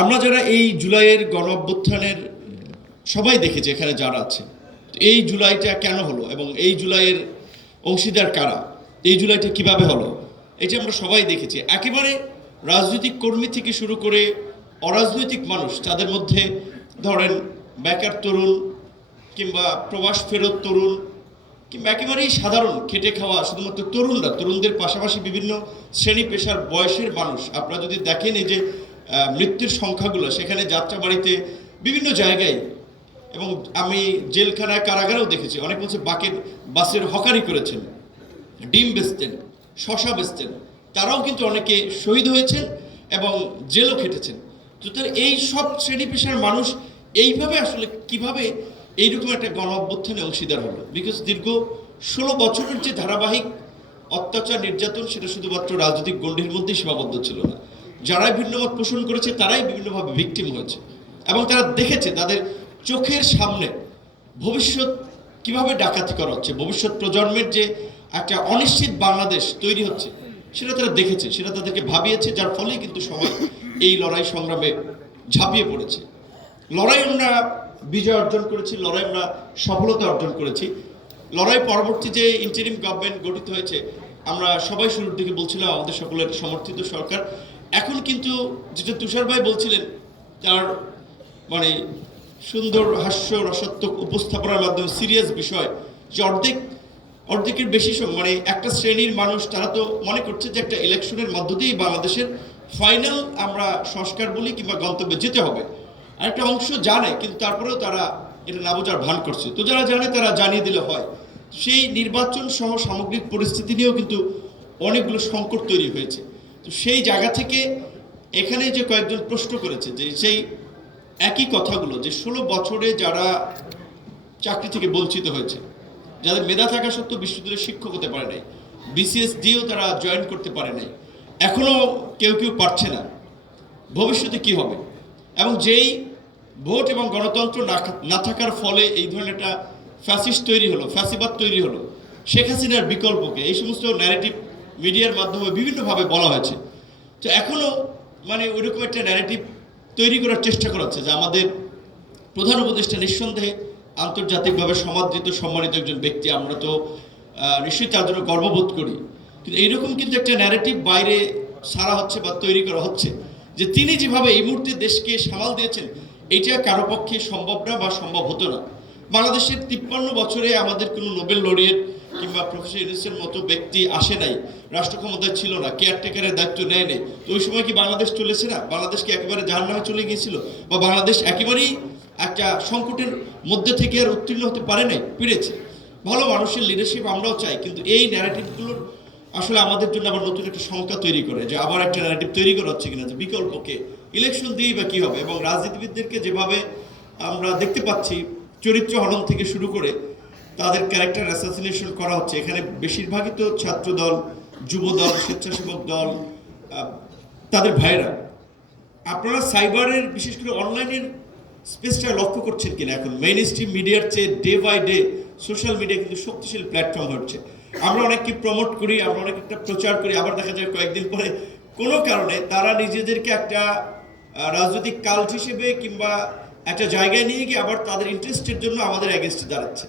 আমরা যারা এই জুলাইয়ের গণ অভ্যুত্থানের সবাই দেখেছি এখানে যারা আছে, এই জুলাইটা কেন হলো এবং এই জুলাইয়ের অংশীদার কারা, এই জুলাইটা কিভাবে হলো, এটা আমরা সবাই দেখেছি। একেবারে রাজনৈতিক কর্মী থেকে শুরু করে অরাজনৈতিক মানুষ, তাদের মধ্যে ধরেন বেকার তরুণ কিংবা প্রবাস ফেরত তরুণ কিংবা একেবারেই সাধারণ খেটে খাওয়া শুধুমাত্র তরুণরা, তরুণদের পাশাপাশি বিভিন্ন শ্রেণী পেশার বয়সের মানুষ। আপনারা যদি দেখেন এই যে মৃত্যুর সংখ্যাগুলো, সেখানে যাত্রাবাড়িতে বিভিন্ন জায়গায়, এবং আমি জেলখানায় কারাগারেও দেখেছি অনেক বলছে বাসের হকারি করেছেন, ডিম বেচতেন, শশা বেচতেন, তারাও কিন্তু অনেকে শহীদ হয়েছেন এবং জেলও খেটেছেন। তো তার এই সব শ্রেণী পেশার মানুষ এইভাবে আসলে কিভাবে এইরকম একটা গণ অভ্যুত্থানে অংশীদার হলো? বিকজ দীর্ঘ 16 বছরের যে ধারাবাহিক অত্যাচার নির্যাতন, সেটা শুধুমাত্র রাজনৈতিক গণ্ডির মধ্যেই সীমাবদ্ধ ছিল না। যারাই ভিন্নমত পোষণ করেছে তারাই বিভিন্নভাবে ভিকটিম হয়েছে, এবং তারা দেখেছে তাদের চোখের সামনে ভবিষ্যৎ কিভাবে ডাকাতি করা হচ্ছে, ভবিষ্যৎ প্রজন্মের যে একটা অনিশ্চিত বাংলাদেশ তৈরি হচ্ছে, সেটা তারা দেখেছে, সেটা তাদেরকে ভাবিয়েছে, যার ফলেই কিন্তু সবাই এই লড়াই সংগ্রামে ঝাঁপিয়ে পড়েছে। লড়াই আমরা বিজয় অর্জন করেছি, লড়াই আমরা সফলতা অর্জন করেছি। লড়াই পরবর্তী যে ইন্টারিম গভর্নমেন্ট গঠিত হয়েছে, আমরা সবাই শুরুর দিকে বলছিলাম আমাদের সকলের সমর্থিত সরকার। এখন কিন্তু যেটা তুষার ভাই বলছিলেন, তার মানে সুন্দর হাস্য রসাত্মক উপস্থাপনার মাধ্যমে সিরিয়াস বিষয়, যে অর্ধেকের বেশি মানে একটা শ্রেণীর মানুষ, তারা তো মনে করছে যে একটা ইলেকশনের মধ্য দিয়েই বাংলাদেশের ফাইনাল আমরা সংস্কার বলি কিংবা গন্তব্যে যেতে হবে। আর একটা অংশ জানে, কিন্তু তারপরেও তারা এটা না বোঝার ভান করছে। তো যারা জানে তারা জানিয়ে দিলে হয়। সেই নির্বাচন সহ সামগ্রিক পরিস্থিতি নিয়েও কিন্তু অনেকগুলো সংকট তৈরি হয়েছে। তো সেই জায়গা থেকে এখানে যে কয়েকজন প্রশ্ন করেছে, যে সেই একই কথাগুলো, যে 16 বছরে যারা চাকরি থেকে বঞ্চিত হয়েছে, যাদের মেধা থাকা সত্ত্বেও বিশ্ববিদ্যালয়ের শিক্ষক হতে পারে নাই, বিসিএস দিয়েও তারা জয়েন করতে পারে নাই, এখনও কেউ কেউ পারছে না, ভবিষ্যতে কি হবে? এবং যেই ভোট এবং গণতন্ত্র না থাকার ফলে এই ধরনের একটা ফ্যাসিস্ট তৈরি হলো, ফ্যাসিবাদ তৈরি হলো, শেখ হাসিনার বিকল্পকে এই সমস্ত ন্যারেটিভ মিডিয়ার মাধ্যমে বিভিন্নভাবে বলা হয়েছে। তো এখনও মানে ওইরকম একটা ন্যারেটিভ তৈরি করার চেষ্টা করা হচ্ছে যে আমাদের প্রধান উপদেষ্টা নিঃসন্দেহে আন্তর্জাতিকভাবে সমাদৃত সম্মানিত একজন ব্যক্তি, আমরা তো নিশ্চয়ই তার জন্য গর্ববোধ করি। কিন্তু এইরকম কিন্তু একটা ন্যারেটিভ বাইরে সারা হচ্ছে বা তৈরি করা হচ্ছে, যে তিনি যেভাবে এই মুহূর্তে দেশকে সামাল দিয়েছেন, এটা কারো পক্ষে সম্ভব না বা সম্ভব হতো না। বাংলাদেশের 53 বছরে আমাদের কোনো নোবেল লরিয়েট কিংবা প্রফেসর ইউনূসের মতো ব্যক্তি আসে নাই, রাষ্ট্র ক্ষমতায় ছিল না, কেয়ারটেকারের দায়িত্ব নেয় নেই। তো ওই সময় কি বাংলাদেশ চলেছে না? বাংলাদেশ কি একেবারে জাহান্নামে চলে গিয়েছিল? বা বাংলাদেশ একেবারেই একটা সংকটের মধ্যে থেকে আর উত্তীর্ণ হতে পারে নাই? পেরেছে। ভালো মানুষের লিডারশিপ আমরাও চাই, কিন্তু এই ন্যারেটিভগুলোর আসলে আমাদের জন্য আবার নতুন একটা সংখ্যা তৈরি করে, যে আবার একটা ন্যারেটিভ তৈরি করা হচ্ছে কিনা, যে বিকল্পকে ইলেকশন দিয়েই বা কী হবে। এবং রাজনীতিবিদদেরকে যেভাবে আমরা দেখতে পাচ্ছি, চরিত্র হনন থেকে শুরু করে তাদের ক্যারেক্টার অ্যাসাসিনেশন করা হচ্ছে। এখানে বেশিরভাগই তো ছাত্র দল, যুব দল, স্বেচ্ছাসেবক দল, তাদের ভাইরা। আপনারা সাইবারের, বিশেষ করে অনলাইনের স্পেসটা লক্ষ্য করছেন কিনা? এখন মেইন স্ট্রিম মিডিয়ার চেয়ে day by day social media কিন্তু শক্তিশালী প্ল্যাটফর্ম হচ্ছে। আমরা অনেককে প্রমোট করি, আমরা অনেক একটা প্রচার করি, আবার দেখা যায় কয়েকদিন পরে কোনো কারণে তারা নিজেদেরকে একটা রাজনৈতিক কাল্ট হিসেবে কিংবা একটা জায়গায় নিয়ে গিয়ে আবার তাদের ইন্টারেস্টের জন্য আমাদের অ্যাগেনস্টে দাঁড়াচ্ছে।